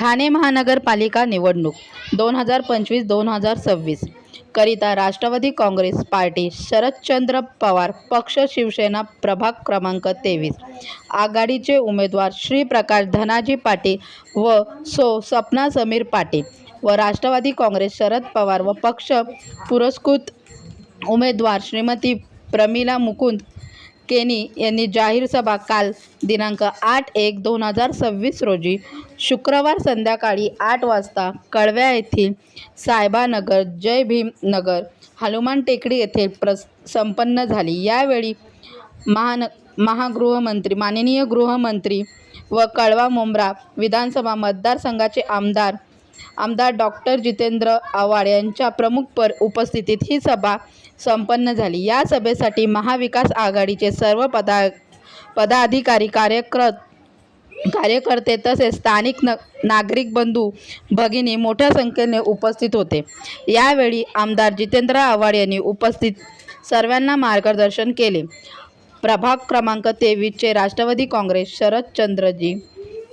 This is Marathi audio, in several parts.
ठाणे महानगरपालिका निवडणूक 2025-2026 करिता राष्ट्रवादी काँग्रेस पार्टी, शरदचंद्र पवार पक्ष, शिवसेना प्रभाग क्रमांक 23 आघाडीचे उमेदवार श्री प्रकाश धनाजी पाटील व सपना समीर पाटील व राष्ट्रवादी काँग्रेस शरद पवार व पक्ष पुरस्कृत उमेदवार श्रीमती प्रमिला मुकुंद केनी यांनी जाहीर सभा काल दिनांक 8/1/2026 रोजी शुक्रवार संध्याकाळी 8 वाजता कळव्या येथील साहेबानगर, जय भीम नगर, हनुमान टेकडी येथे संपन्न झाली। यावेळी महागृहमंत्री माननीय गृहमंत्री व कळवा मुंब्रा विधानसभा मतदारसंघाचे आमदार डॉक्टर जितेंद्र आव्हाड यांच्या प्रमुख उपस्थितीत ही सभा संपन्न झाली। या सभेसाठी महाविकास आघाडीचे सर्व पदाधिकारी, कार्यकर्ते तसेच स्थानिक नागरिक बंधू भगिनी मोठ्या संख्येने उपस्थित होते। यावेळी आमदार जितेंद्र आव्हाड यांनी उपस्थित सर्वांना मार्गदर्शन केले। प्रभाग क्रमांक 23 चे राष्ट्रवादी काँग्रेस शरदचंद्रजी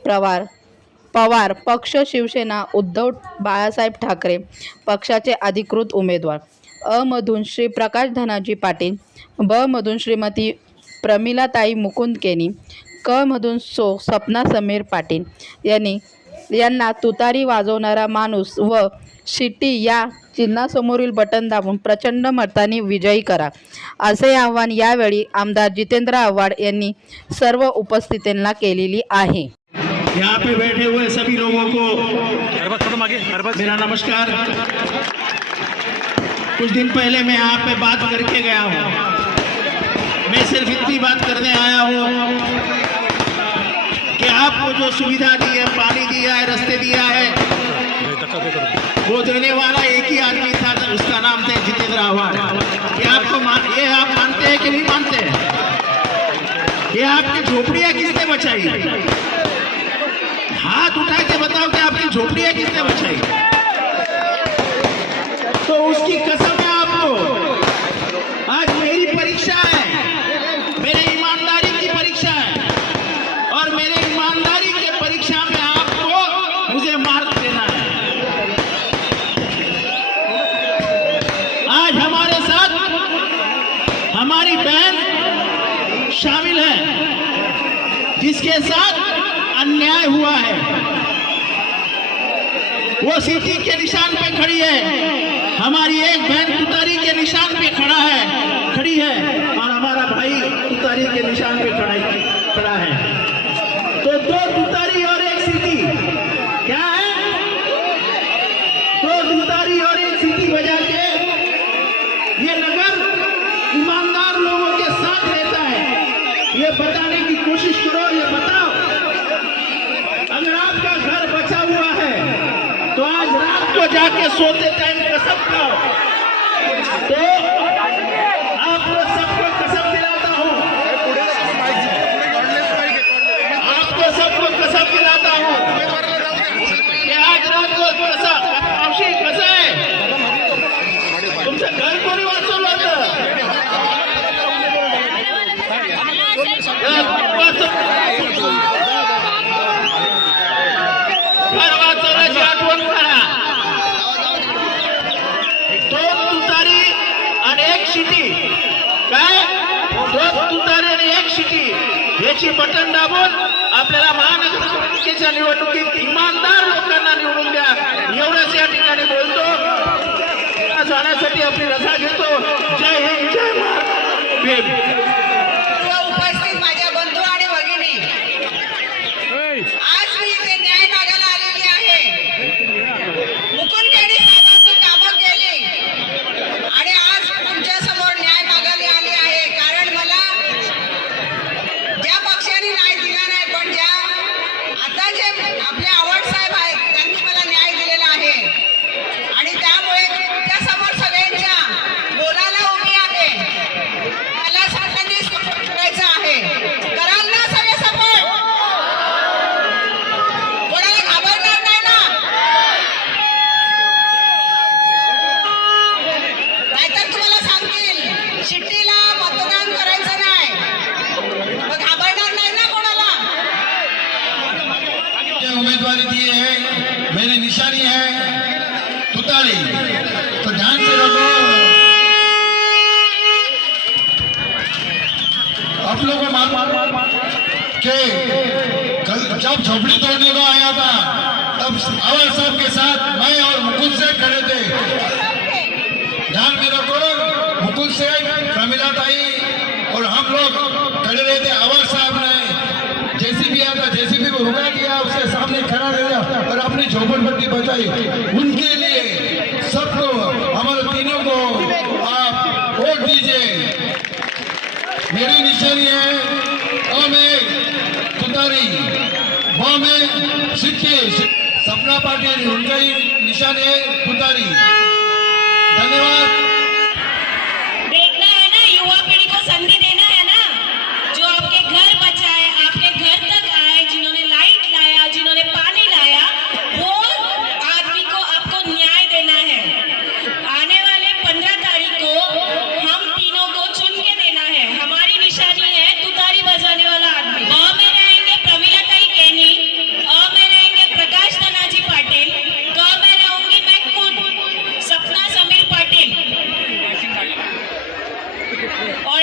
पवार पक्ष, शिवसेना उद्धव बाळासाहेब ठाकरे पक्षाचे अधिकृत उमेदवार, अ मधून श्री प्रकाश धनाजी पाटील, ब मधून श्रीमती प्रमिलाताई मुकुंद केनी, क मधून सपना समीर पाटील यांना तुतारी वाजवणारा माणूस व शिट्टी या चिन्हासमोरील बटन दाबून प्रचंड मतांनी विजयी करा, असे आवाहन यावेळी आमदार जितेंद्र आव्हाड यांनी सर्व उपस्थितांना केलेली आहे। यहाँ पे बैठे हुए सभी लोगों को मेरा नमस्कार। कुछ दिन पहले मैं यहाँ पे बात करके गया हूँ। मैं सिर्फ इतनी बात करने आया हूँ कि आपको जो सुविधा दी है, पानी दिया है, रास्ते दिया है, वो देने वाला एक ही आदमी था, उसका नाम था जितेंद्र आव्हाड। ये आप मानते हैं कि नहीं मानते हैं? ये आपकी झोपड़ियाँ किसने बचाई? हाथ उठा के बताओ कि आपकी झोपड़ियाँ किसने बचाई? तो उसकी कसम है आपको। आज मेरी परीक्षा है, मेरे ईमानदारी की परीक्षा है, और मेरे ईमानदारी की परीक्षा में आपको मुझे मार्क देना है। आज हमारे साथ हमारी बहन शामिल है जिसके साथ अन्याय हुआ है। वो सीटी के निशान पे खड़ी है, हमारी एक बहन तुतारी के निशान पे खड़ी है और हमारा भाई तुतारी के निशान पे खड़ा है। तो दो तुतारी और एक सीटी क्या है? दो तुतारी और एक सीटी बजा के ये नगर ईमानदार लोगों के साथ रहता है, ये बताने की कोशिश करो। ये बताओ, अगर आपका घर बचा हुआ है तो आज रात को जाके सोते टाइम कसम खाओ। तो आप सबको कसम दिलाता हूँ, आपको सबको कसम दिलाता हूँ कि आज रात को कसं आहे तुमचं घर कोणी वाचवलं होतं? घर वाचवण्याची आठवण करा। दोन तुतारी आणि एक शिटी, काय? दोन तुतारी आणि एक शिटी याची बटन दाबून आपल्याला महानगरपालिकेच्या निवडणुकीत इमानदार लोकांना निवडून द्या, एवढंच या ठिकाणी बोलतो। जाण्यासाठी आपली रजा घेतो। जय हिंद, जय महाराष्ट्र। उपस्थित माझ्या बंधू आणि भगिनी, आज मी इथे न्याय मागायला आलेली आहे। मुकुंद केनी साहेबांनी कामं केली आणि आज तुमच्या समोर न्याय मागायला आली आहे। कारण मला ज्या पक्षाने न्याय दिला नाही, पण ज्या आता जे आपले आव्हाड साहेब आहेत त्यांनी मला न्याय दिलेला आहे आणि त्यामुळे तुमच्या समोर सगळ्यांच्या बोलायला उभी आहे। मला सांगा मेरी निशानी है तुतारी, तो ध्यान से रखो। आप लोगों को मालूम कि कल जब झोपड़ी तोड़ने को आया था तब अवर साहब के साथ मैं और मुकुंद से खड़े थे। ध्यान में रखो, मुकुंद से प्रमिला ताई और हम लोग खड़े रहे थे। अवर साहब ने जेसीबी आता, जेसीबी को रुका दिया, उसके सामने खड़ा रहा और अपनी झोपड़पट्टी बचाई। उनके लिए सबको, हमारे तीनों को आप वोट दीजिए। मेरी निशानी है ओ में तुतारी, वो में सिक्की। सपना पाटिल, उनका ही निशान है तुतारी। धन्यवाद। देखना है ना, युवा पीढ़ी को संधि देना है ना, जो आपके घर बचाए, आपके घर तक आए, जिन्होंने लाइट लाया, जिन्होंने पानी लाया, वो आदमी को आपको न्याय देना है। आने वाले 15 तारीख को हम तीनों को चुन के देना है। हमारी निशानी है तुतारी बजाने वाला आदमी। अ में रहेंगे प्रमिला ताई कैनी, अ में रहेंगे प्रकाश धनाजी पाटिल, क में रहूंगी मैं खुद सपना समीर पाटिल और